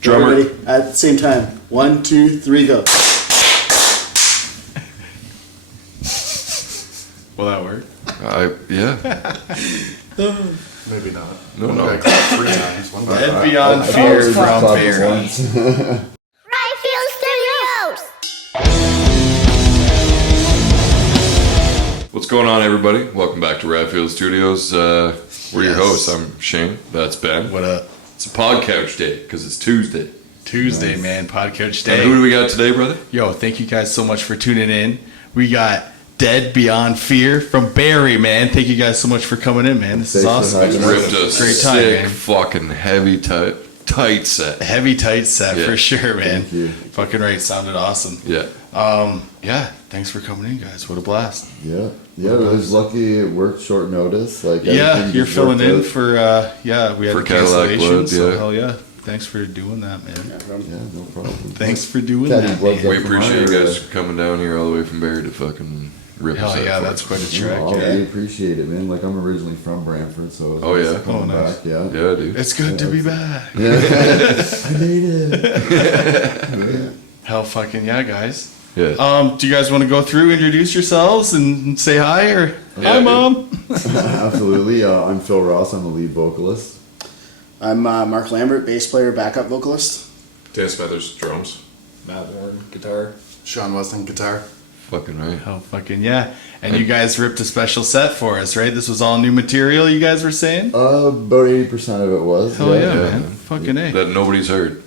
Drummer. Everybody at the same time. 1, 2, 3, go. Will that work? Yeah. Maybe not. No. Like 3 times. One time. And Beyond Fear from Barrie. Rayfield Studios! What's going on, everybody? Welcome back to Radfield Studios. We're your Yes. hosts. I'm Shane. That's Ben. What up? It's a podcouch day because it's Tuesday. Tuesday, man. Podcouch And who Day. do we got today, brother? Yo, thank you guys so much for tuning in. We got Dead Beyond Fear from Barrie, man. Thank you guys so much for coming in, man. This is Thanks for awesome. having Ripped a Great time, sick, man. fucking heavy, tight set. Heavy, tight set Yeah. for sure, man. Thank you. Fucking right. Sounded awesome. Yeah. Yeah. Thanks for coming in, guys. What a blast. Yeah, I was lucky it worked short notice. Like Yeah, everything you're just filling worked in out. for, we had For the Cadillac cancellation, Blood, so yeah. hell yeah. Thanks for doing that, man. Yeah, no problem. Thanks for doing Caddy that, Blood's man. We up appreciate you from guys coming down here all the way from Barrie to fucking rip us Hell out yeah, for that's us. quite a You know, track. I Yeah. really appreciate it, man. Like I'm originally from Brantford, so it's Oh, nice yeah? to come Oh, nice. back. Yeah, Yeah, dude. It's good to be back. yeah. I made it. Hell fucking yeah, guys. Yeah. Do you guys want to go through, introduce yourselves and say hi or Yeah, hi, dude. Mom? Absolutely. I'm Phil Ross. I'm the lead vocalist. I'm Mark Lambert, bass player, backup vocalist. Dan Smethers, drums. Matt Warren, guitar. Sean Weston, guitar. Fucking right. Hell fucking yeah. And you guys ripped a special set for us, right? This was all new material you guys were saying? About 80% of it was. Hell yeah, yeah, man. man. Fucking A. That nobody's heard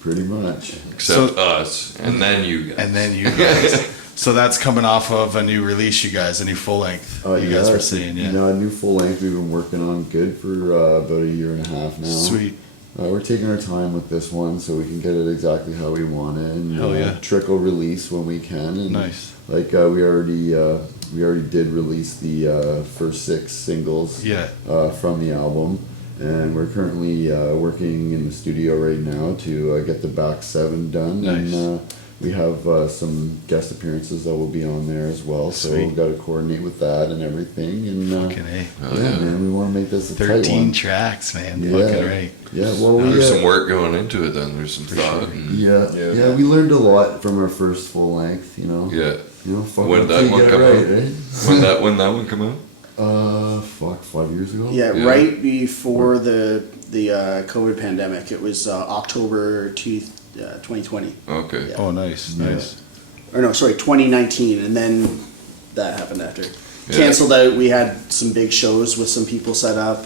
Pretty much. except So- us, and then you guys. And then you guys. So that's coming off of a new release, you guys, a new full length. You guys were saying, yeah. A new full length we've been working on good for about a year and a half now. Sweet. We're taking our time with this one so we can get it exactly how we want it and Hell yeah. trickle release when we can. And Nice. Like we already did release the first 6 singles Yeah. from the album, and we're currently working in the studio right now to get the back 7 done. Nice. And we have some guest appearances that will be on there as well. So Sweet. we've got to coordinate with that and everything. And Fucking A. Oh, yeah, yeah. man, we want to make this a tight 13 one. tracks, man. Yeah. Fucking right. Yeah, well, There's some we, work going into it then. There's some thought. And, yeah, we learned a lot from our first full length. You know, yeah. fuck When up that till you one get it come right, out? right? When that one come out? 5 years ago. Yeah, Yeah. right before the COVID pandemic. It was October 2020. Okay. Yeah. Oh, nice. Yeah. Nice. Or no, sorry, 2019. And then that happened after. Yeah. Canceled out. We had some big shows with some people set up.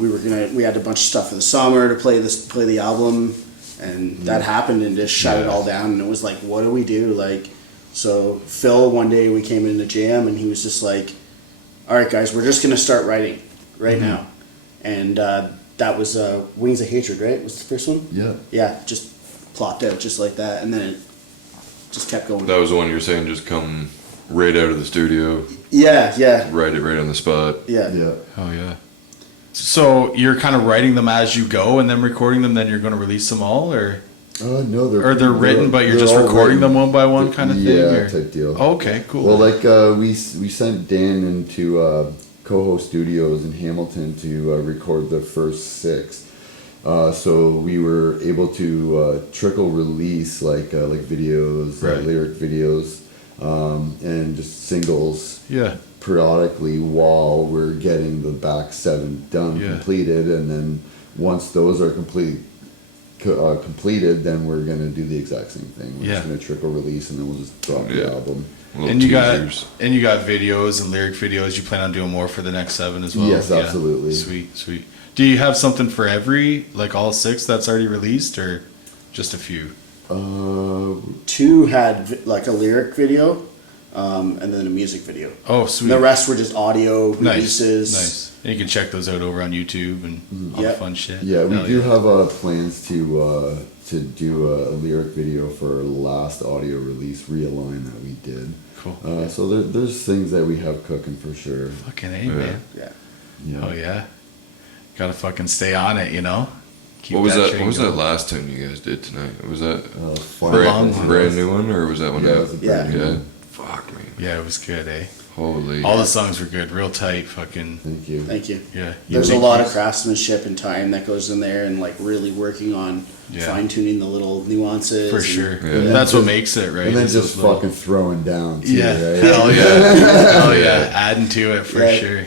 We had a bunch of stuff for the summer to play the album, and that happened and just shut it all down. And it was like, what do we do? Like, so Phil, one day we came in the jam and he was just like, all right, guys, we're just gonna start writing right now. And that was Wings of Hatred, right? Was the first one? Yeah. Yeah, just plopped out just like that, and then it just kept going. That was the one you were saying just come right out of the studio, Yeah. write it right on the spot. Yeah. Oh yeah. So you're kind of writing them as you go and then recording them, then you're going to release them all, or No, they're written, but you're they're just all recording them written. one by one, kind of thing. Yeah, or? type deal. Oh, okay, cool. Well, like we sent Dan into Coho Studios in Hamilton to record the first 6. So we were able to trickle release like videos, Right. lyric videos, and just singles yeah. periodically while we're getting the back 7 done, Yeah. completed, and then once those are completed, then we're gonna do the exact same thing. We're just Yeah. gonna trickle release, and then we'll just drop Yeah. the album. Little And you teasers. got videos and lyric videos. You plan on doing more for the next 7 as well? Yes, Yeah. absolutely. Sweet. Do you have something for every, like all 6 that's already released, or just a few? 2 had like a lyric video, and then a music video. Oh, sweet. The rest were just audio Nice. releases. Nice. And you can check those out over on YouTube and all the Yep. fun shit. Yeah, we Hell do have plans to do a lyric video for our last audio release, Realign, that we did. Cool. So there's things that we have cooking for sure. Fucking A, man. Yeah. Yeah. Oh yeah. Gotta fucking stay on it, you know? Keep What was that? train What was that going. last tune you guys did tonight? Was that Final Long brand, one. brand new one, or was that one Yeah, it out? was a brand Yeah. new Yeah. one. Fuck me. Yeah, it was good, eh? Holy. All the songs were good, real tight, fucking. Thank you. Thank you. Yeah. There's a unique lot of piece. craftsmanship and time that goes in there, and like really working on Yeah. fine tuning the little nuances. For and- sure. Yeah. That's what makes it, right? And then is just those little- fucking throwing down too, Yeah. right? Hell yeah. Hell yeah. Adding to it for Yeah. sure.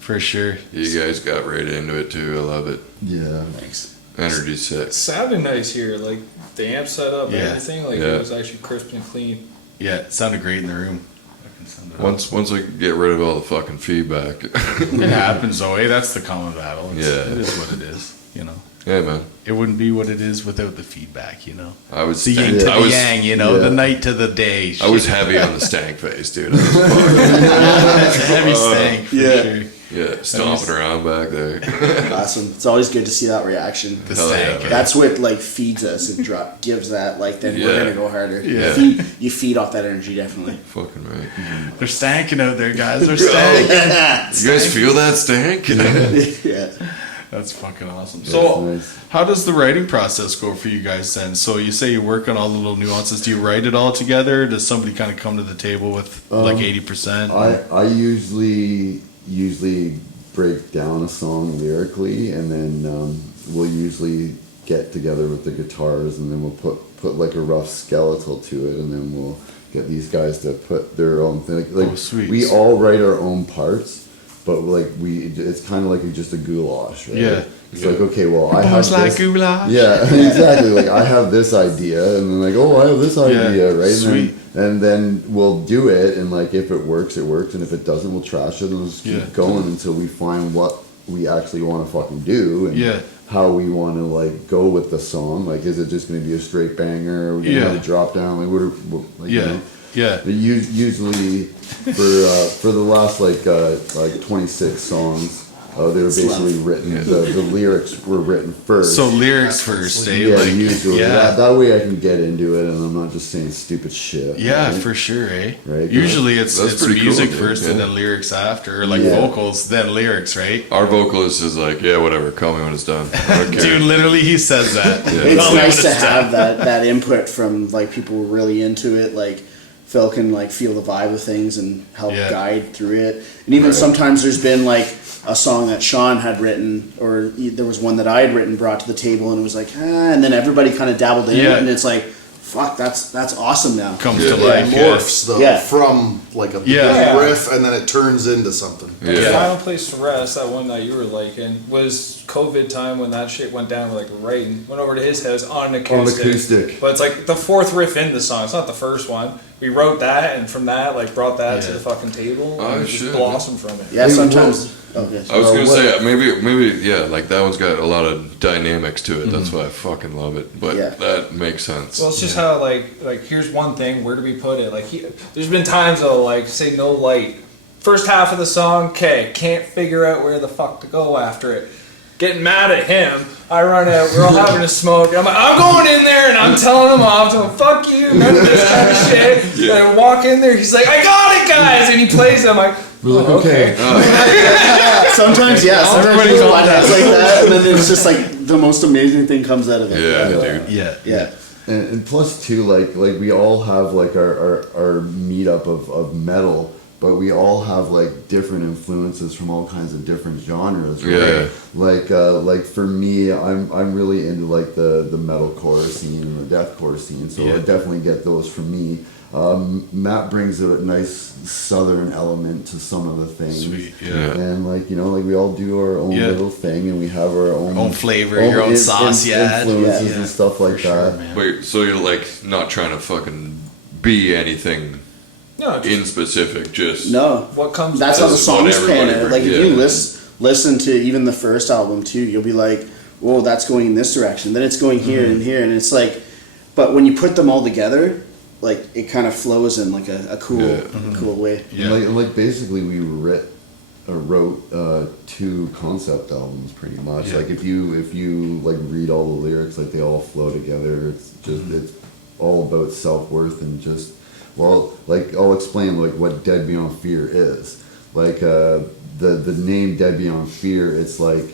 For sure. You guys got right into it too. I love it. Yeah. Thanks. Energy sick. It sounded nice here, like the amp setup and Yeah. everything. Like Yeah. it was actually crisp and clean. Yeah, it sounded great in the room. Fucking sounded Once I get rid of all the fucking feedback. It happens though, eh? That's the common battle. Yeah. It is what it is, you know. Yeah, man. It wouldn't be what it is without the feedback, you know. I was The yin stank- to I the was- yang, you know, yeah. the night to the day. I was shit. heavy on the stank face, dude. I was fucking, It's a heavy stank, for Yeah. sure. yeah, stomping around back there. Awesome. It's always good to see that reaction. The Hell yeah, stank. man. That's what like feeds us. It gives that like then we're Yeah. gonna go harder. Yeah. You feed off that energy definitely. Fucking right. They're stanking out there, guys. They're stanking. You guys feel that stank? Yeah. That's fucking awesome. That's So, nice. how does the writing process go for you guys then? So, you say you work on all the little nuances. Do you write it all together? Does somebody kind of come to the table with like 80%? I usually break down a song lyrically, and then we'll usually get together with the guitars, and then we'll put like a rough skeletal to it, and then we'll get these guys to put their own thing. Like Oh, sweet. we all write our own parts, but like it's kind of like just a goulash, right? Yeah. It's like, okay, well, I have Boys like this. goulash. Yeah, exactly. Like I have this idea, and then like, oh, I have this idea, right? Sweet. And then we'll do it, and like if it works, it works, and if it doesn't, we'll trash it, and we'll just keep Yeah. going until we find what we actually want to fucking do, and Yeah. how we want to like go with the song. Like, is it just going to be a straight banger? Are we going to Yeah. have a drop down? Like, what like, you Yeah. know? Yeah. But usually for the last like 26 songs, they were basically written. The lyrics were written first. So, lyrics first, eh? Yeah, Like, usually. yeah. That way I can get into it, and I'm not just saying stupid shit. Yeah, right? for sure, eh? Right. Usually it's That's pretty cool, music dude. first and Yeah. then lyrics after, or like Yeah. vocals, then lyrics, right? Our vocalist is like, yeah, whatever. Call me when it's done. I don't care. Dude, literally he says that. It's Call me nice when to it's have done. that input from like people who are really into it. Like Phil can like feel the vibe of things and help Yeah. guide through it. And even sometimes there's been like a song that Sean had written, or there was one that I had written, brought to the table, and it was like, and then everybody kind of dabbled in Yeah. it, and it's like, fuck, that's awesome now. Comes Yeah. to Yeah, life. it Yeah. morphs though Yeah. from like a big Yeah. riff, and then it turns into something. The Yeah. Final Place to Rest, that one that you were liking, was COVID time when that shit went down. We're like writing, went over to his house on an acoustic. acoustic. But it's like the fourth riff in the song. It's not the first one. We wrote that, and from that, like brought that to Yeah. the fucking table. Oh, and it shit. just blossomed from it. Yeah, Hey, sometimes. Okay. I was gonna what- say maybe yeah, like that one's got a lot of dynamics to it. That's why I fucking love it. But Yeah. that makes sense. Well, it's just how like here's one thing. Where do we put it? Like there's been times though, like say no light. First half of the song, okay, can't figure out where the fuck to go after it. Getting mad at him, I run out. We're all having a smoke. I'm like, I'm going in there and I'm telling him off. So fuck you, none of this kind of shit. And I walk in there. He's like, I got it, guys, and he plays. I'm like, oh, okay. Sometimes, yeah. Sometimes Everybody's you on find that. it's like that, and then it's just like the most amazing thing comes out of it. yeah, dude. Yeah. Yeah. And plus too, like we all have like our meetup of metal, but we all have like different influences from all kinds of different genres, right? Yeah. Like for me, I'm really into like the metalcore scene and the deathcore scene, so Yeah. I definitely get those from me. Matt brings a nice southern element to some of the things. Sweet, yeah. And like, you know, like we all do our own Yeah. little thing, and we have our own flavor, your own sauce, yeah. influences Yeah. and stuff like For sure, that. man. Wait, so you're like not trying to fucking be anything No, just in specific, just No. what comes. That's how the That's what songs pan everybody out. Like if brings, you yeah. listen to even the first album too, you'll be like, "Whoa, that's going in this direction." Then it's going here and here, and it's like, but when you put them all together, like it kind of flows in like a cool, Yeah. cool way. Yeah. Like basically we wrote 2 concept albums pretty much. Yeah. Like if you like read all the lyrics, like they all flow together. It's just it's all about self-worth and just, well, like I'll explain like what Dead Beyond Fear is. Like the name Dead Beyond Fear, it's like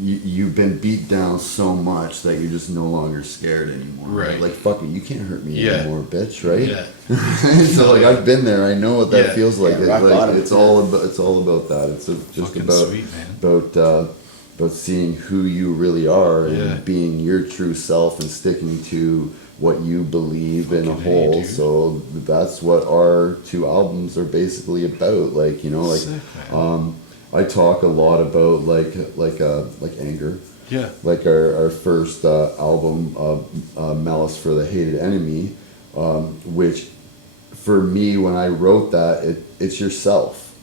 you've been beat down so much that you're just no longer scared anymore. Right. Like, fuck it, you can't hurt me Yeah. anymore, bitch, right? Yeah. So like I've been there. I know what that Yeah. feels like. Yeah, rock Like, bottom. it's all about that. It's just Fucking about sweet, man. about seeing who you really are and Yeah. being your true self and sticking to what you believe in a Fucking A, whole. dude. So that's what our 2 albums are basically about. Like, you know, like Sick, man. I talk a lot about like anger. Yeah. Like our first album, Malice for the Hated Enemy, which for me, when I wrote that, it's yourself,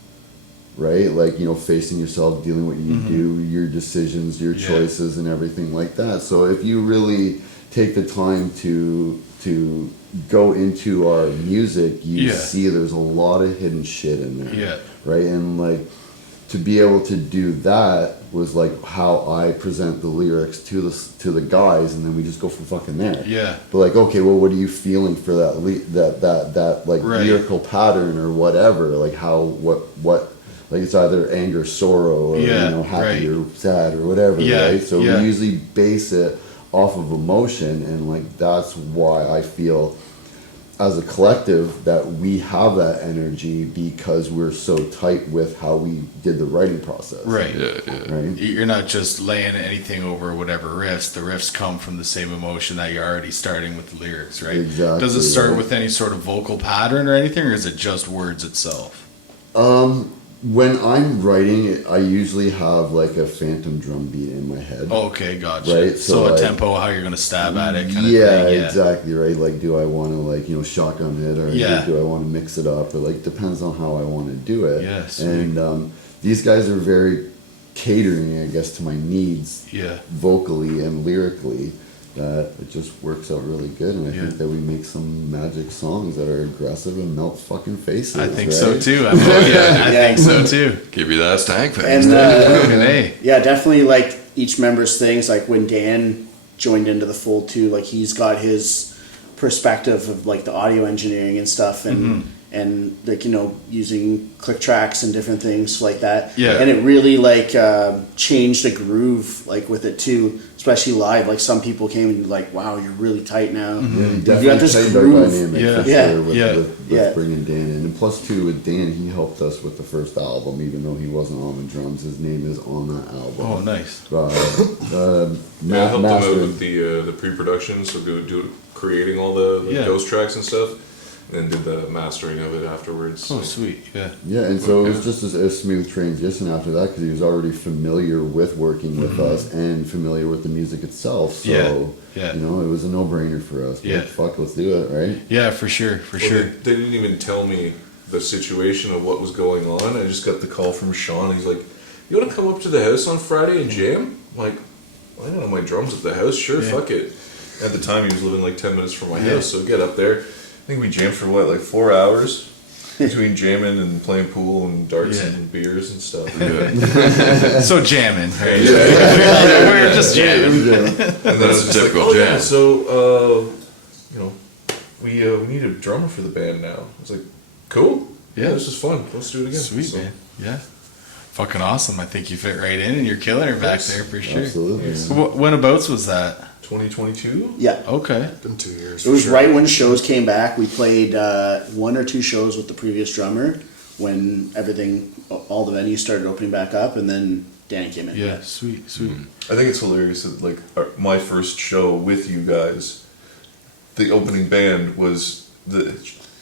right? Like, you know, facing yourself, dealing with what you do, your decisions, your Yeah. choices, and everything like that. So if you really take the time to go into our music, you Yeah. see there's a lot of hidden shit in there, Yeah. right? And like, to be able to do that was like how I present the lyrics to the guys, and then we just go from fucking there. Yeah. But like, okay, well, what are you feeling for that that like Right. lyrical pattern or whatever? Like how what like it's either anger, sorrow, or Yeah, you know, happy right. or sad or whatever, Yeah, right? So yeah. we usually base it off of emotion, and like that's why I feel as a collective that we have that energy because we're so tight with how we did the writing process. Right. Yeah. Right. You're not just laying anything over whatever riffs. The riffs come from the same emotion that you're already starting with the lyrics, right? Exactly, Does it start right. with any sort of vocal pattern or anything, or is it just words itself? When I'm writing, I usually have like a phantom drum beat in my head. Oh, okay, gotcha. Right, So, so a like- tempo, how you're gonna stab at it, kind Yeah, of thing. Yeah, exactly, right? Like, do I want to, like, you know, shotgun it, or Yeah. do I want to mix it up, or like, depends on how I want to do it. Yeah, sweet. And these guys are very catering, I guess, to my needs Yeah. vocally and lyrically. That it just works out really good, and I Yeah. think that we make some magic songs that are aggressive and melt fucking faces. I think right? so too. I think so too. Give you that stank face. And Fucking A. yeah, definitely like each member's things. Like when Dan joined into the fold too, like he's got his perspective of like the audio engineering and stuff, and like, you know, using click tracks and different things like that. Yeah. And it really like changed the groove like with it too, especially live. Like some people came and like, wow, you're really tight now. Yeah, you You definitely got this changed our groove. dynamic Yeah. for Yeah. sure with, Yeah. with Yeah. bringing Dan in. And plus, too, with Dan, he helped us with the first album, even though he wasn't on the drums. His name is on that album. Oh, nice. Yeah, I helped them out mastered. with the pre-production, so creating all the Yeah. ghost tracks and stuff, and then did the mastering of it afterwards. Oh, so. sweet. Yeah. Yeah, and so it was just a smooth transition after that because he was already familiar with working with us and familiar with the music itself. So, Yeah. you know, it was a no-brainer for us. Yeah. Like, fuck, let's do it, right? Yeah, for sure. For Well, sure. They didn't even tell me the situation of what was going on. I just got the call from Sean. He's like, "You want to come up to the house on Friday and jam?" I'm like, "I don't have my drums at the house. Sure, Yeah. fuck it." At the time, he was living like 10 minutes from my Yeah. house, so get up there. I think we jammed for what, like 4 hours between jamming and playing pool and darts Yeah. and beers and stuff. So jamming. Right? Yeah. We're just jamming. And then That's I was a just typical like, "Oh yeah, jam." so you know, we need a drummer for the band now." I was like, "Cool, yeah, Yeah. this is fun. Let's do it again." Sweet, So, man. Yeah. Fucking awesome. I think you fit right in and you're killing her back there for sure. Absolutely. Whenabouts was that? 2022. Yeah. Okay. Been 2 years. It was for sure. right when shows came back. We played 1 or 2 shows with the previous drummer when everything, all the venues started opening back up, and then Danny came in. Yeah, sweet, sweet. I think it's hilarious that like my first show with you guys, the opening band was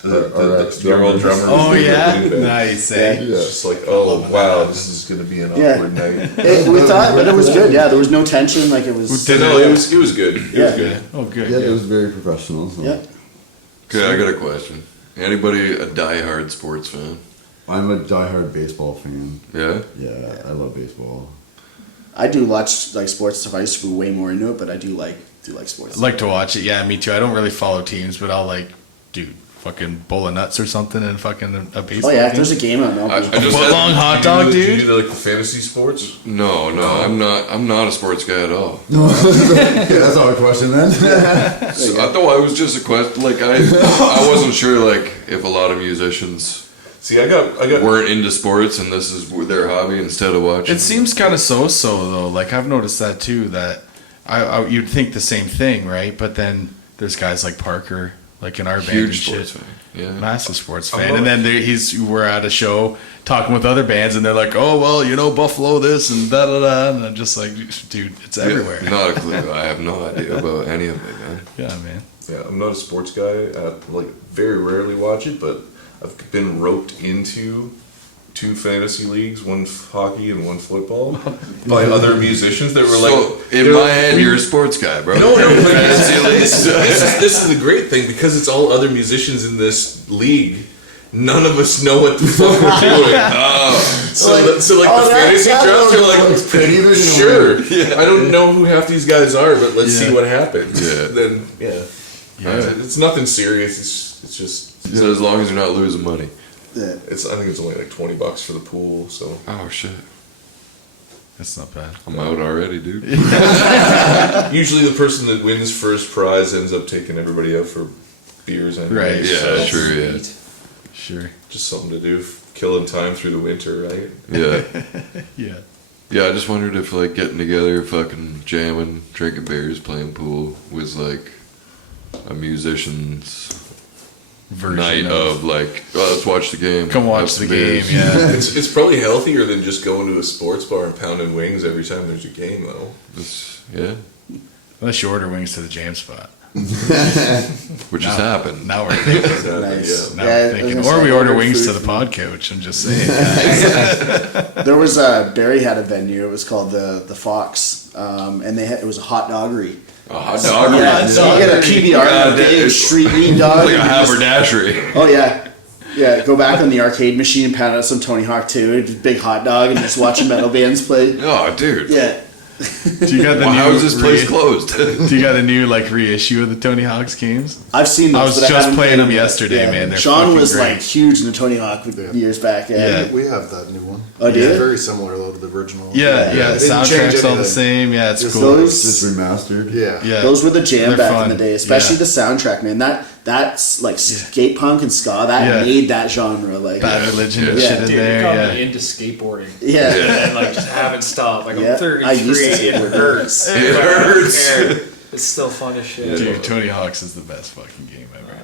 Our your old drummer. was Oh the yeah, opening band. nice. Eh? It's just like, oh wow, this is gonna be an Yeah. awkward night. We thought, but it was good. Yeah, there was no tension. Like it was. Did No, it was good. It Yeah. was good. Yeah. Oh, good. Yeah, Yeah. it was very professional. So. Yeah. Okay, I got a question. Anybody a diehard sports fan? I'm a diehard baseball fan. Yeah? Yeah, I love baseball. I do watch like sports stuff. I used to be way more into it, but I do like sports. I'd like to watch it. Yeah, me too. I don't really follow teams, but I'll like, dude, fucking bowl of nuts or something and fucking a baseball Oh yeah, if game. there's a game on, I'll I be. just Foot long hot Do dog, you dude. do like the fantasy sports? No, I'm not a sports guy at all. Yeah, that's not a question then. So, I thought it was just a question. Like I wasn't sure like if a lot of musicians See, I got. weren't into sports and this is their hobby instead of watching. It seems kind of so-so though. Like I've noticed that too. That I you'd think the same thing, right? But then there's guys like Parker, like in our band and huge sports shit. fan. Yeah. Massive sports I'm fan, not- and then we're at a show talking with other bands, and they're like, "Oh well, you know, Buffalo this and da da da," and I'm just like, "Dude, it's everywhere." Yeah, not a clue. I have no idea about any of it, man. Yeah, man. Yeah, I'm not a sports guy. I very rarely watch it, but I've been roped into 2 fantasy leagues, one hockey and one football, by other musicians that were So in my head, you're a sports guy, bro. No, but Fantasy leagues. this is the great thing, because it's all other musicians in this league. None of us know what the fuck we're doing. So the fantasy drafts are like, pretty, they're gonna sure. Yeah. I don't know who half these guys are, but let's see Yeah. what happens. Yeah. Then it's nothing serious. It's just So as long as you're not losing money. Yeah. I think it's only like $20 for the pool. So Oh shit, That's not bad. I'm out already, dude. usually the person that wins first prize ends up taking everybody out for beers and Right. Yeah, true. Yeah, Sure. just something to do, killing time through the winter, right? yeah, Yeah. yeah. I just wondered if like getting together, fucking jamming, drinking beers, playing pool was like a musician's Version night of like, oh, let's watch the game. come watch Have the some game. beers. Yeah. It's probably healthier than just going to a sports bar and pounding wings every time there's a game, though. Yeah, Unless you order wings to the jam spot. which has happened. Now we're thinking. Nice. Now Yeah, we're I was thinking. gonna Or say, we order order wings food to the from- podcouch. I'm just saying. There was Barrie had a venue. It was called the Fox, and it was a hot doggery. A hot dog. Yeah, so you get a PBR, Yeah, a big it's street dog. like a and you just- haberdashery. Oh yeah, yeah. Go back on the arcade machine, pound out some Tony Hawk 2, big hot dog, and just watch metal bands play. Oh, dude. Yeah. Do you got the Well, new? how is this place closed? Do you got a new like reissue of the Tony Hawk's games? I've seen those. I was but just haven't playing played them yet. yesterday, man. They're Sean fucking was great. like huge into Tony Hawk years back. Yeah. We have that new one. Oh, do you? Very similar though to the original. Yeah, Yeah. the Didn't change soundtrack's all the anything. same. Yeah, it's Just cool. those- Just remastered. Yeah. Yeah, Those were the jam They're back fun. in the day, especially Yeah. the soundtrack, man. That's like skate punk and ska. That Yeah. made that genre. Like, Bad Religion and Yeah. shit in Dude, it there. got me Yeah, into skateboarding. yeah. And like just haven't stopped. Like Yeah, I'm 33, I used to it skateboard. hurts. It hurts. It's still fun as shit. dude, Tony Hawk's is the best fucking game ever.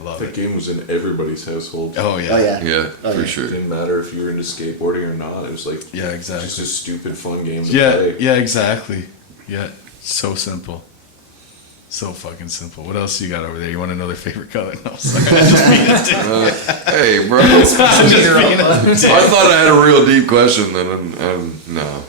I love That it. game was in everybody's household. Oh yeah. Oh yeah. Yeah, Oh, for yeah. sure. It didn't matter if you were into skateboarding or not. It was like Yeah, exactly. just a stupid fun game to Yeah, play. yeah, exactly. Yeah, so simple. So fucking simple. What else you got over there? You want to know their favorite color? No, sorry. I just mean it, dude. Hey, bro. I'm just being a I dick. thought I had a real deep question, then no.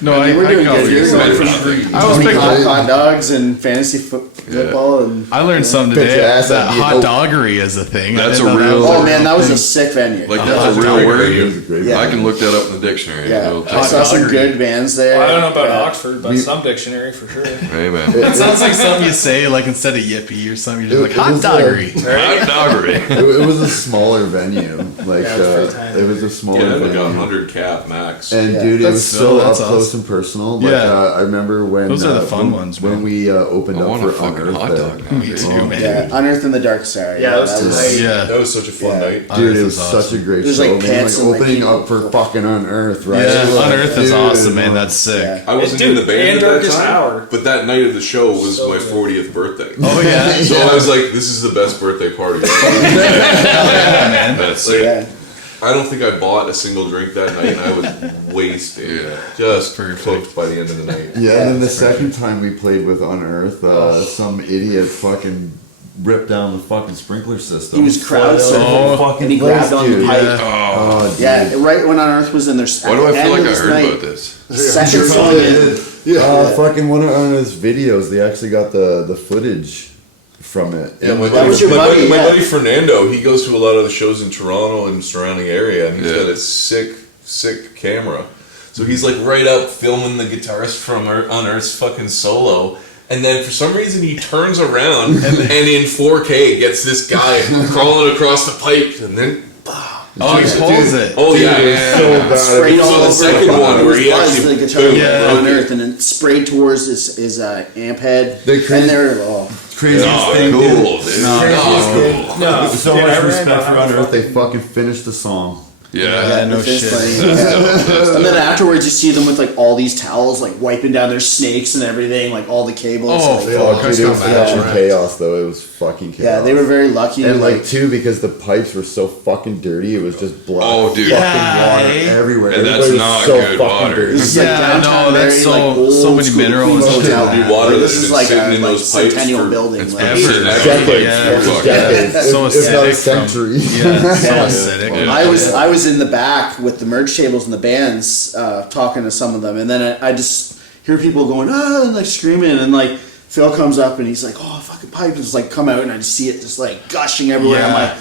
No, I We're doing got good. what You're you're going saying. from I was Tony picking- Hawk hot dogs and fantasy football and. I learned something Bet today. your ass That I'd be hot hope- doggery is a thing. I That's didn't a know that real- was Oh man, that was thing. a sick venue. Like hot that's a real dog. word. It was a great Yeah. I can look that up in the dictionary. Yeah, It'll I take- saw some doggery. good bands there. Well, I don't know about Yeah. Oxford, but We- some dictionary for sure. Hey man. It sounds like something you say, like instead of yippee or something, you're just like It hot was, doggery. Hot doggery. It was a smaller venue. Like Yeah, it was pretty tiny. it was a Yeah, smaller like venue. 100 cap max. And Yeah. dude, it That's was so- so up that's close awesome. and personal. Like, Yeah. I remember when Those are the fun when, ones, when man. we opened I up want for a fucking Unearthed. hot dog now. Me dude. too, man. Yeah, Unearthed in the Dark Side. Yeah, that was tight. Yeah. That was such a fun Yeah. night. Dude, Unearthed it was is such awesome. a great There's, show, like, man. pants Like and, like, opening people- up for fucking Unearthed, right? Yeah, Like, Unearthed is dude, awesome, man. That's sick. Yeah. I wasn't Dude, in the band and at that Darkest time, Hour. but that night of the show was So my good. 40th birthday. Oh yeah. So I was like, this is the best birthday party. That's Like, Yeah. I don't think I bought a single drink that night, and I was wasted. Yeah. Just Perfect. cooked by the end of the night. Yeah, and then the second time we played with Unearthed, some idiot fucking ripped down the fucking sprinkler system. He was crowd surfing, fucking and he grabbed on the dude. pipe. Yeah. Oh, dude. Yeah, right when Unearthed was in their. why do I feel like I this heard night, about this? The second song in. Yeah, fucking one of Unearthed's videos, they actually got the footage from it. Yeah, my That was your buddy, my yeah. buddy Fernando, he goes to a lot of the shows in Toronto and surrounding area, and he's Yeah. got a sick camera. So he's like right up filming the guitarist from Unearth's fucking solo. And then for some reason he turns around and in 4K gets this guy crawling across the pipe, and then Oh, he pulls it. oh yeah, Sprayed all So the over. second one where he actually the guitar boom, Yeah. on broke it. Unearthed and then sprayed towards his amp head. They and they're Craziest Not thing, cool, dude. dude. Nah, No. so much respect for Unearth. They fucking finished the song. Yeah. no With this shit. playing. And then afterwards, you see them with like all these towels, like wiping down their snakes and everything, like all the cables. Oh, like, fuck. Dude, it was Yeah. fucking chaos, though. It was fucking chaos. yeah, they were very lucky. And like too, because the pipes were so fucking dirty, it was just black. Oh, dude. fucking Yeah, water eh? everywhere. And that's Everybody was not so good fucking water. dirty. This is like Yeah, downtown no, that's Barrie, so- like old so many school minerals Queens and shit. Hotel, Dude, dude. water Like, that's this is been like sitting a in like those pipes centennial for- building. it's Like, been Ever. sitting there for Decades, like Yeah. fucking- decades. So If not a acidic from- century. Yeah, so Yeah. acidic. Yeah. I was in the back with the merge tables and the bands, talking to some of them, and then I just hear people going and like screaming, and like Phil comes up and he's like, "Oh, fucking pipe!" Just like come out, and I just see it just like gushing everywhere. Yeah. I'm like,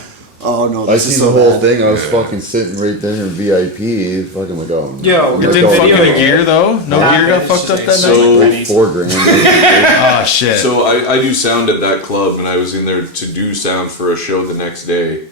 "Oh no, I this is seen so the whole bad." thing. I was fucking sitting right there in VIP. Fucking like, oh. Yo, It Like didn't all fuck video- the gear though. No Nah, gear got it's fucked up just that like night. So- like $4,000. Oh shit. So I do sound at that club, and I was in there to do sound for a show the next day.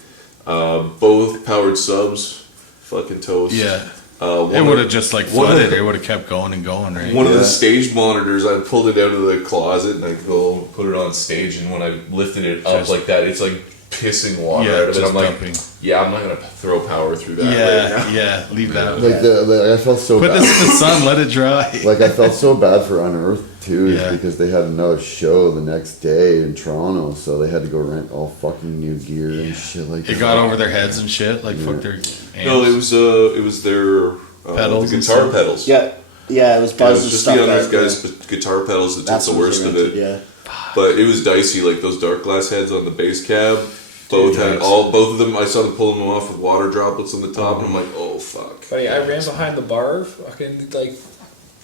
Both powered subs, fucking toast. Yeah. One It of- would have just like one of flooded. the- It would have kept going and going, right? One of Yeah. the stage monitors, I pulled it out of the closet and I go put it on stage, and when I lifted it up Just- like that, it's like pissing water Yeah, out of it. just I'm like, dumping. yeah, I'm not gonna throw power through that. right Yeah, now. yeah. Leave that. Like I felt so Put bad. this in the sun. Let it dry. Like I felt so bad for Unearth too, is Yeah. because they had another show the next day in Toronto, so they had to go rent all fucking new gear and shit like that. It got over their heads and shit. Like fuck their. No, amps. it was their Pedals the and guitar stuff? pedals. Yeah, yeah, it was Yeah, it Buzz was just stuff. the Unearth that- guys' guitar pedals that took That's the what worst they of it. rented, yeah. But it was dicey, like those dark glass heads on the bass cab. Both had yikes. both of them. I saw them pulling them off with water droplets on the top, and I'm like, oh fuck. Buddy, I ran behind the bar, fucking like,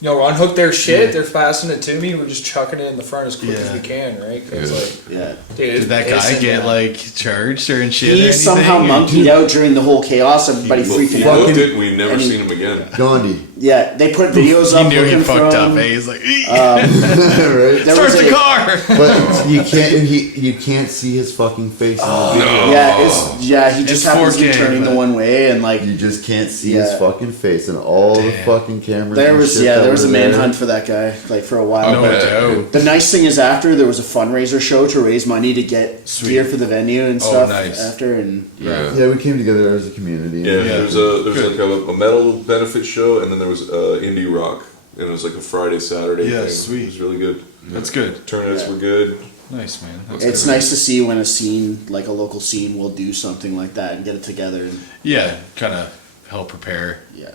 unhook their shit. They're fastening it to me. We're just chucking it in the front as quick as Yeah. we can, right? 'Cause, Yeah. like, Yeah. dude, Did that guy get like charged or and shit? or He anything, somehow or- monkeyed out during the whole chaos. Everybody freaking He out. booked it, and we've never and he- seen him again. Gandhi, Yeah, they put videos He up knew he looking fucked for up. him. Eh? He's like, right? There start was the a- car. But you can't. You can't see his fucking face. in the video. Yeah, he just It's happens to be 4K, turning the but- one way, and like You just can't see his Yeah. fucking face, and all the Damn. fucking cameras. there and was shit there that was a were there. manhunt for that guy like for a while. No but doubt. the nice thing is after there was a fundraiser show to raise money to get Sweet. gear for the venue and Oh, stuff nice. after, and Yeah. Yeah, we came together as a community. Yeah, there was like a metal benefit show, and then there was indie rock, and it was like a Friday Saturday Yeah, thing. sweet. It was really good. That's good. Turnouts were good. Nice man. That's it's good. nice to see when a scene like a local scene will do something like that and get it together. And Yeah, kind of help prepare. yeah,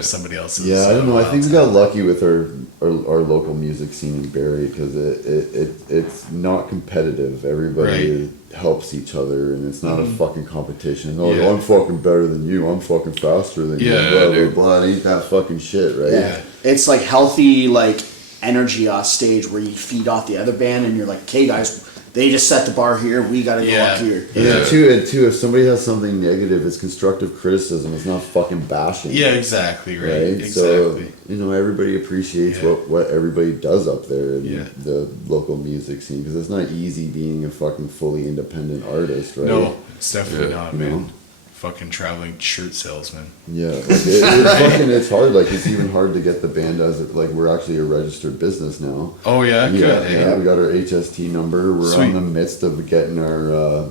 Somebody else's. Yeah, I don't know. I think we got lucky with our local music scene in Barrie because it's not competitive. Everybody helps each other, and it's not a fucking competition. Oh, Yeah. I'm fucking better than you. I'm fucking faster than Yeah, you. Blah blah dude. blah. Ain't that fucking shit, right? yeah, it's like healthy like energy off stage where you feed off the other band, and you're like, okay, guys, they just set the bar here. We got to go Yeah. up here. And too, if somebody has something negative, it's constructive criticism. It's not fucking bashing. Yeah, exactly. Right. Right. Exactly. So everybody appreciates Yeah. what everybody does up there in Yeah. the local music scene because it's not easy being a fucking fully independent artist, right? No, it's definitely Yeah. not, You man. know? Fucking traveling shirt salesman. Yeah, like it's hard. Like it's even hard to get the band as like we're actually a registered business now. Oh yeah, good. Yeah, we got our HST number. We're Sweet. in the midst of getting our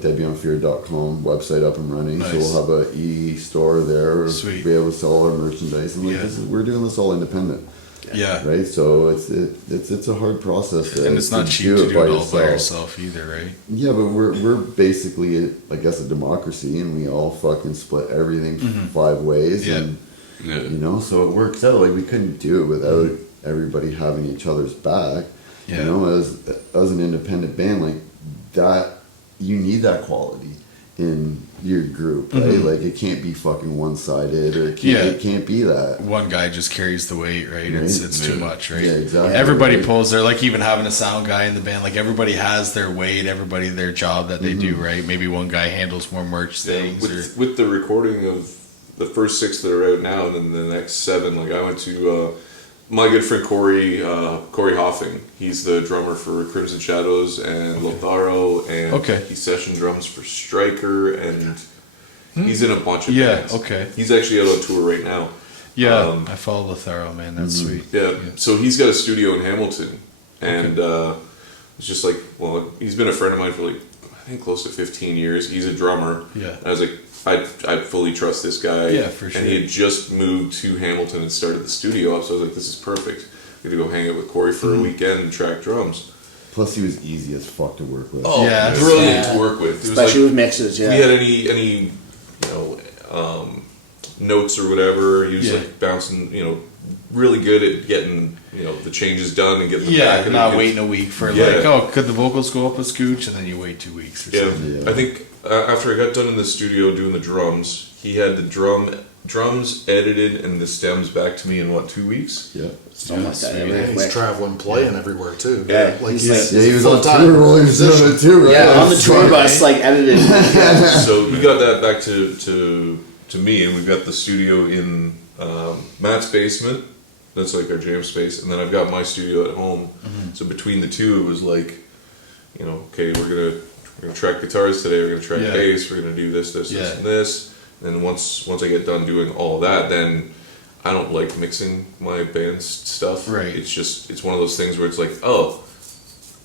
DebbieOnFear.com website up and running. So Nice. we'll have a e-store there. Sweet. Be able to sell our merchandise. And like, Yeah. we're doing this all independent, Yeah. right? So it's a hard process. And it's not cheap to do it all by yourself either, right? Yeah, but we're basically, I guess, a democracy, and we all fucking split everything 5 ways. Yeah. And, Yeah. you know, so it works out. Like we couldn't do it without everybody having each other's back. Yeah. You know, as an independent band, like that, you need that quality in your group, right? Like it can't be fucking one-sided, or it can't be that. One guy just carries the weight, right? It's too much, right? Yeah, exactly. Everybody Right. pulls their, like even having a sound guy in the band, like everybody has their weight, everybody their job that they do, right? Maybe one guy handles more merch things, or With the recording of the first 6 that are out now, and then the next 7, like I went to my good friend Corey Hoffing. He's the drummer for Crimson Shadows and Lotharo, and he session drums for Striker, and he's in a bunch of bands. He's actually out on tour right now. I follow Lotharo, man. That's sweet. Yeah, so he's got a studio in Hamilton, and it's just like, well, he's been a friend of mine for like, I think close to 15 years. He's a drummer. Yeah. And I was like, I fully trust this guy. Yeah, for sure. And he had just moved to Hamilton and started the studio up, so I was like, this is perfect. I'm gonna go hang out with Corey for a weekend and track drums. Plus, he was easy as fuck to work with. Oh, Yeah. brilliant to work with. It was Especially like, with mixes, yeah. if he had any notes or whatever, he was Yeah. like bouncing, really good at getting, the changes done and getting the back. Yeah, and not it- waiting a week for Yeah. like, oh, could the vocals go up a scooch, and then you wait 2 weeks or Yeah, something. Yeah. I think after I got done in the studio doing the drums, he had the drums edited and the stems back to me in 2 weeks? Yeah. Something like that. sweet. Really He's quick. traveling, playing everywhere too. Yeah, like he's like- Yeah, he was on full-time tour while he was doing it too, right? Yeah, on the That's tour fuck. bus, like edited. So he got that back to me, and we've got the studio in Matt's basement. That's like our jam space, and then I've got my studio at home. So between the two, it was like, okay, we're gonna track guitars today. We're gonna track Yeah. bass. We're gonna do this, Yeah. and this. And then once I get done doing all that, then I don't like mixing my band's stuff. Right. It's one of those things where it's like, oh,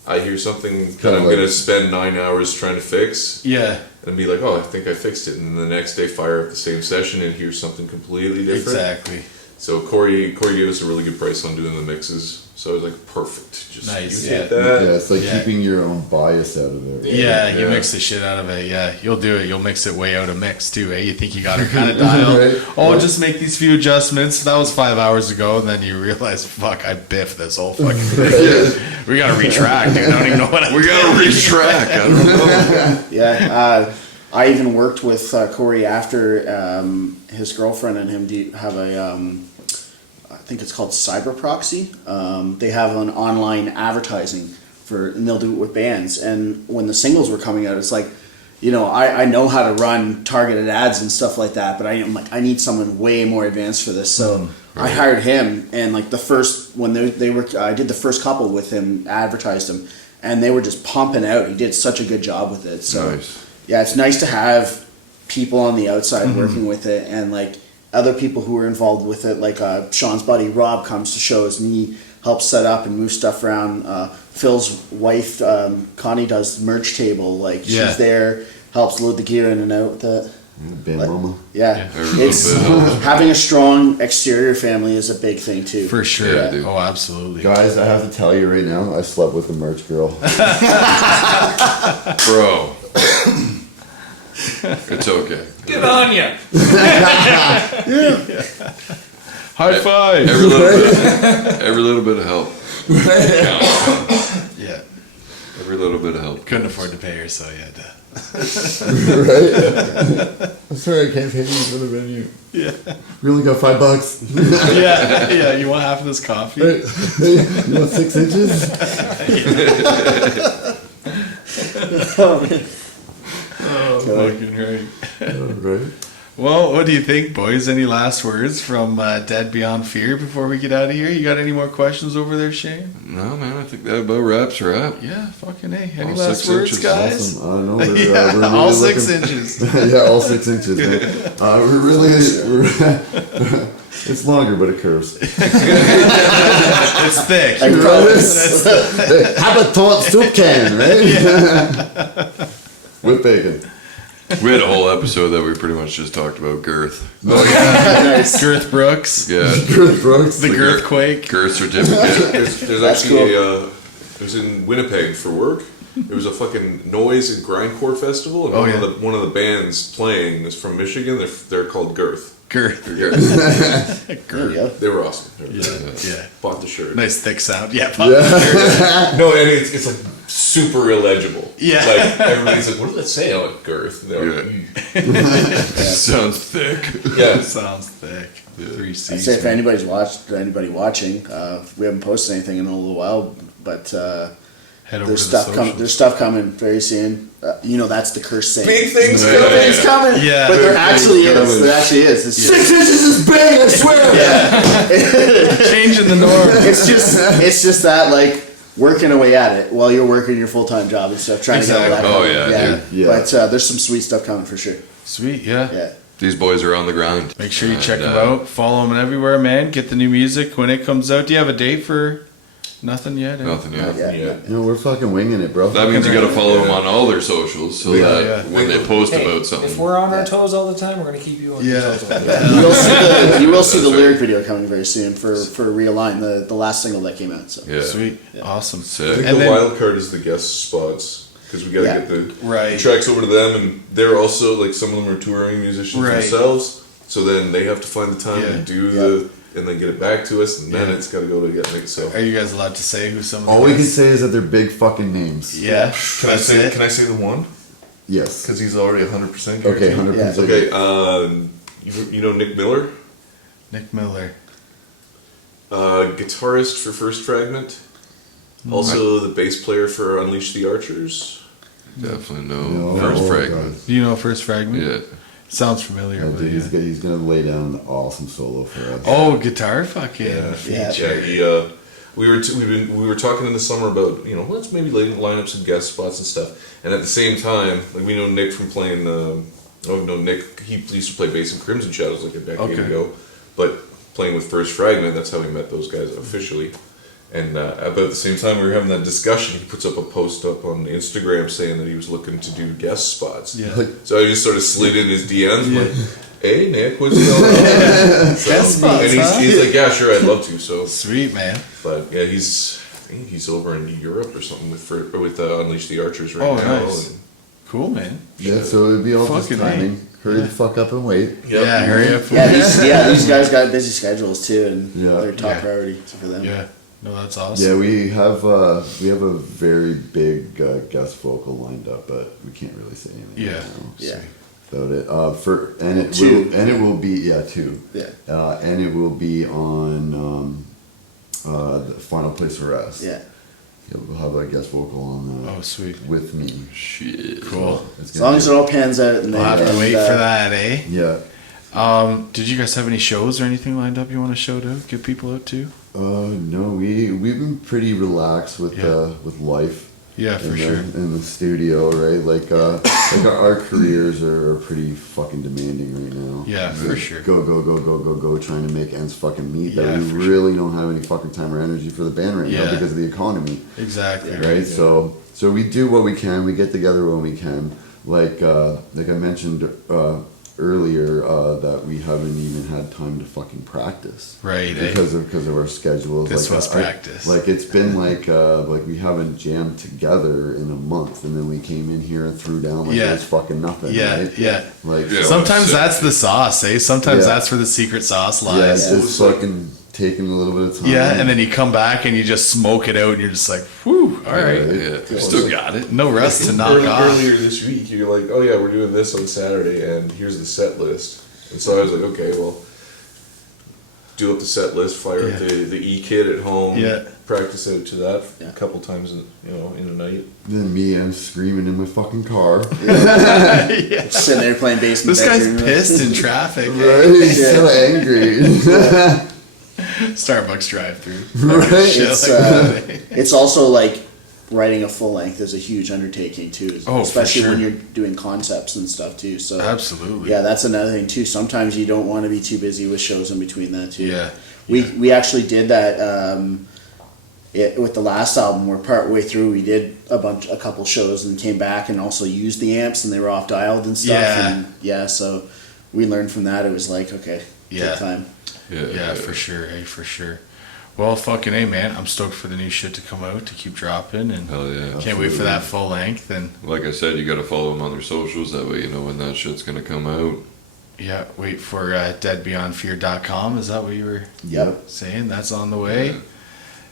I hear something that Kinda I'm like- gonna spend 9 hours trying to fix. Yeah, And be like, oh, I think I fixed it, and the next day fire up the same session and hear something completely different. exactly. So Corey gave us a really good price on doing the mixes. So I was like, perfect. Just Nice, you yeah. hit that. Yeah, it's like Yeah. keeping your own bias out of it. Yeah, you Yeah. mix the shit out of it. Yeah, you'll do it. You'll mix it way out of mix too. You think you got her kind of dialed. Right. Oh, just make these few adjustments. That was 5 hours ago, and then you realize, fuck, I biffed this whole fucking thing. We gotta retract, dude. I don't even know what I We gotta retract. I don't know. Yeah, I even worked with Corey after his girlfriend and him have a, I think it's called Cyber Proxy. They have an online advertising and they'll do it with bands. And when the singles were coming out, it's like, I know how to run targeted ads and stuff like that, but I'm like, I need someone way more advanced for this. So I hired him, and like when they were, I did the first couple with him, advertised him, and they were just pumping out. He did such a good job with it. So. Nice. Yeah, it's nice to have people on the outside working with it, and like other people who are involved with it. Like Sean's buddy Rob comes to shows and he helps set up and move stuff around. Phil's wife Connie does the merch table. Like Yeah. she's there, helps load the gear in and out. Band mama. Yeah, Every little it's bit helps. having a strong exterior family is a big thing too. For sure. Yeah, dude. Oh, absolutely. Guys, I have to tell you right now, I slept with the merch girl. Bro. It's okay. Get on ya! High five. Every little bit of help. Counts. Yeah. Every little bit of help. Couldn't afford to pay her, so you had to. Right? I'm sorry, I can't pay you for the venue. Yeah. We only got $5. Yeah. You want half of this coffee? Right? You want 6 inches? Oh, fucking right. Right. Well, what do you think, boys? Any last words from Dead Beyond Fear before we get out of here? You got any more questions over there, Shane? No, man, I think that about wraps her up. Yeah, fucking A. Any All last 6 words, inches. guys? Awesome. I don't know. We're, Yeah, we're really all 6 looking- inches. Yeah, all 6 inches. Man. It's longer, but it curves. It's thick. I promise. Have a taunt soup can, right? With bacon. We had a whole episode that we pretty much just talked about girth. Nice. Girth Brooks. Yeah. Girth Brooks. The Girthquake. Girth certificate. There's actually it was in Winnipeg for work. There was a fucking noise and grindcore festival, and one of the bands playing is from Michigan. They're called Girth. Girth. There you go. They were awesome. Yeah. Bought the shirt. Nice thick sound. Yeah. No, and it's like super illegible. Yeah. Like everybody's like, what does that say? I'm like, Girth. And they're like, Sounds thick. yeah. Sounds thick. 3 I'd C's. say if anybody watching, we haven't posted anything in a little while, but Head over there's to the stuff coming. socials. There's stuff coming very soon. That's the curse saying. Big things Yeah. coming. Things coming. Yeah. but there actually is. coming. There actually is. It's 6 inches is big. I swear. Changing the norm. It's just that like working away at it while you're working your full time job and stuff, trying to get all that. Exactly. Oh, covered. yeah, dude. Yeah. But there's some sweet stuff coming for sure. Sweet, yeah. Yeah. These boys are on the grind. Make sure you check And, them out. Follow them everywhere, man. Get the new music when it comes out. Do you have a date for Nothing yet. Eh? Nothing yet. Yeah. No, we're fucking winging it, bro. That means you gotta follow them on all their socials so Yeah, that yeah. when they post Hey, about something. if we're on our toes all the time, we're gonna keep you on your Yeah. toes all the time. You will see the That's right. lyric video coming very soon for Realign, the last single that came out. So Yeah. Sweet. Awesome. I Sick. think And the then- wild card is the guest spots because we got to Yeah. get the Right. tracks over to them, and they're also like some of them are touring musicians Right. themselves. So then they have to find the time Yeah. to do the and then get it back to us, and then Yeah. it's got to go to get mixed. So Are you guys allowed to say who some of the All we can guests- say is that they're big fucking names. Yeah. can I That's say it. can I say the one Yes. because he's already 100% Okay, guaranteed? 100%. Okay, you know Nick Miller, Nick Miller. guitarist for First Fragment, also the bass player for Unleash the Archers. Definitely no. No, First oh, fragment. Do you know First Fragment? Yeah. Sounds familiar. Yeah, but dude, yeah. he's gonna lay down an awesome solo for us. Oh, guitar fucking Yeah. feature. Yeah, we were talking in the summer about let's maybe line up some guest spots and stuff. And at the same time, like we know Nick from playing. Nick. He used to play bass in Crimson Shadows like a decade Okay. ago, but playing with First Fragment, that's how we met those guys officially. And about the same time we were having that discussion, he puts up a post up on Instagram saying that he was looking to do guest spots. Yeah. So I just sort of slid in his DMs like, "Hey Nick, what's going on?" So- Guest spots, and huh? he's like, "Yeah, sure, I'd love to." So, Sweet, man. but yeah, I think he's over in Europe or something with Unleash the Archers right Oh, now. nice. And, Cool, man. Yeah, so it'd be all just Fucking timing. Hurry the fuck up and wait. Yep. Yeah, hurry up. these guys got busy schedules too, and Yeah. they're top Yeah. priority for them. Yeah. No, that's awesome. Yeah, we have a very big guest vocal lined up, but we can't really say anything Yeah. right now Yeah. about it. Two. It will be two. Yeah. And it will be on the Final Place of Rest. Yeah. Yeah, we'll have a guest vocal on Oh, sweet. with me. Shit. Cool. It's As long as it all pans out, and We'll have to wait for that, eh? Yeah. Did you guys have any shows or anything lined up you want to show to give people out to? No, we've been pretty relaxed with Yeah. with life. Yeah, for in sure. in the studio, right? Like our careers are pretty fucking demanding right now. Yeah, for sure. Go, trying to make ends fucking meet. Yeah, That we for really don't have any fucking time or energy for the band right now Yeah. because of the economy, Exactly. right? So we do what we can. We get together when we can. Like I mentioned earlier, that we haven't even had time to fucking practice. Right, eh? Because of our schedules. This was I- practice. Like it's been like we haven't jammed together in a month, and then we came in here and threw down like Yeah. it was fucking nothing. Yeah, right? yeah. Like Yeah. Sometimes that's the sauce, eh? Sometimes Yeah. that's where the secret sauce yeah, lies. it's just fucking taking a little bit of time. Yeah, and then you come back and you just smoke it out and you're just like, whew, all right. Yeah. We still got it. No rust to knock off. Earlier this week, you're like, "Oh yeah, we're doing this on Saturday, and here's the set list." And so I was like, "Okay, well, do up the set list, fire up Yeah. the E kit at home, Yeah. practice out to that Yeah. a couple times, in a night." Then me, I'm screaming in my fucking car. Yeah. Sitting there playing bass in the This guy's bedroom. pissed in traffic. Right? He's so angry. Starbucks drive-through. Right? Shit It's, like that, eh? It's also like writing a full length is a huge undertaking too, Oh, for especially sure. when you're doing concepts and stuff too. So Absolutely. yeah, that's another thing too. Sometimes you don't want to be too busy with shows in between that too. Yeah. We actually did that with the last album. We're part way through. We did a couple shows and came back and also used the amps, and they were off dialed and stuff. Yeah. And yeah, so we learned from that. It was like, okay, Yeah. take time. Yeah, for sure, eh, for sure. Well, fucking A, man, I'm stoked for the new shit to come out, to keep dropping, and Hell yeah. can't wait for that full length. And Like I said, you gotta follow them on their socials. That way you know when that shit's gonna come out. yeah, wait for deadbeyondfear.com. Is that what you were Yep. saying? That's on the way.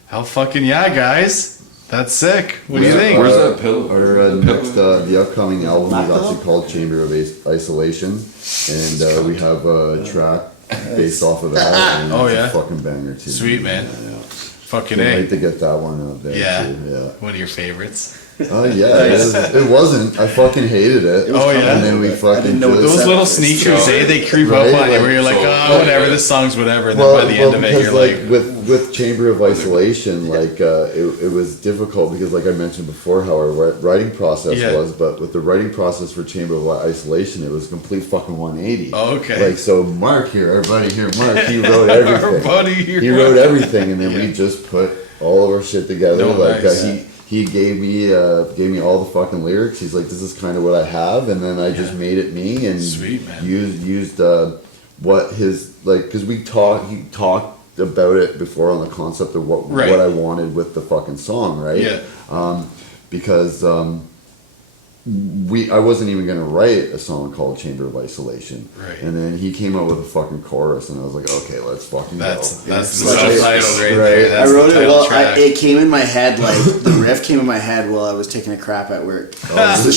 Hell fucking yeah, guys. That's sick. What do you think? Where's that pillow? Our next, the upcoming album Black is Pillow? actually called Chamber of Isolation, and we have a track based off of that. And Oh, it's yeah? a fucking banger too. Sweet, man. Yeah, yeah. Fucking Can't A. wait to get that one out there Yeah. too. One of your favorites. Yeah. It wasn't. I fucking hated it. Oh, yeah? And then we I fucking didn't know what just- Those little It's sneakers, eh? They creep Right, up on you like- where you're like, so- oh, whatever, this song's whatever. And then by the end of it, because, you're like, with Chamber of Isolation, like it was difficult because, like I mentioned before, how our writing process Yeah. was. But with the writing process for Chamber of Isolation, it was a complete fucking 180. Oh, okay. Like so, Mark here, everybody here, Mark, he wrote everything. Our buddy here. He wrote everything, and then Yeah. we just put a all of our shit together. No, Like nice. he gave me all the fucking lyrics. He's like, this is kind of what I have, and then I just made it me and Sweet, man. used what his like because he talked about it before on the concept of what Right. what I wanted with the fucking song, right? Yeah. Because I wasn't even gonna write a song called Chamber of Isolation, Right. and then he came out with a fucking chorus, and I was like, okay, let's fucking That's go. the Right. subtitle right Right. there. I That's wrote the it. title Well, track. it came in my head like the riff came in my head while I was taking a crap at work. It's the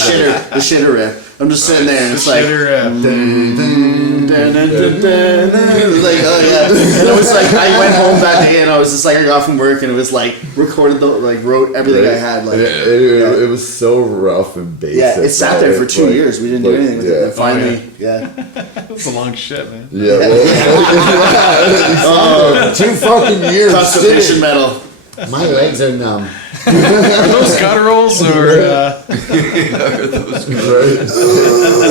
shitter riff. I'm just sitting there and it's like. Shitter, Dun, dun, dun, dun, dun. It was like, oh yeah, and it was like I went home that day and I was just like I got from work and it was like recorded wrote everything I had like It was so rough and basic. yeah it sat there for right? 2 Like- years. We didn't do like, anything with it. yeah. And finally, That's a long shit, man. Yeah, well, 2 fucking years. constipation sitting. metal. My legs are numb. Are those gutturals or? Right?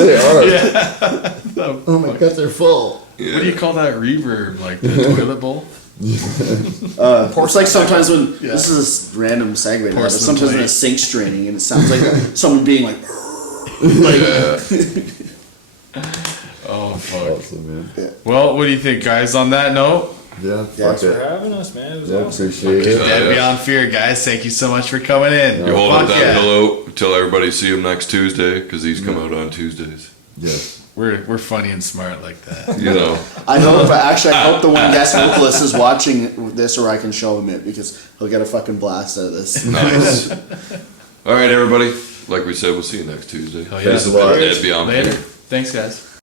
They are. Oh my god, they're full. What do you call that reverb? Like the toilet bowl? It's like sometimes when this is a random segue, now, but Porcelain sometimes when plate. a sink's draining and it sounds like someone being like, Oh fuck. Awesome, man. Well, what do you think, guys? On that note, Yeah, Yeah, fuck it. having us, man. It was Yeah, awesome. appreciate it. Dead Beyond Fear, guys. Thank you so much for coming in. You hold up Fuck that yeah. pillow. Tell everybody see him next Tuesday because these come out on Tuesdays. Yes. We're funny and smart like that. You know. I hope the one guest vocalist is watching this, or I can show him it because he'll get a fucking blast out of this. Nice. All right, everybody. Like we said, we'll see you next Tuesday. Hell yeah. This has been Dead Beyond Later. Fear. Thanks, guys.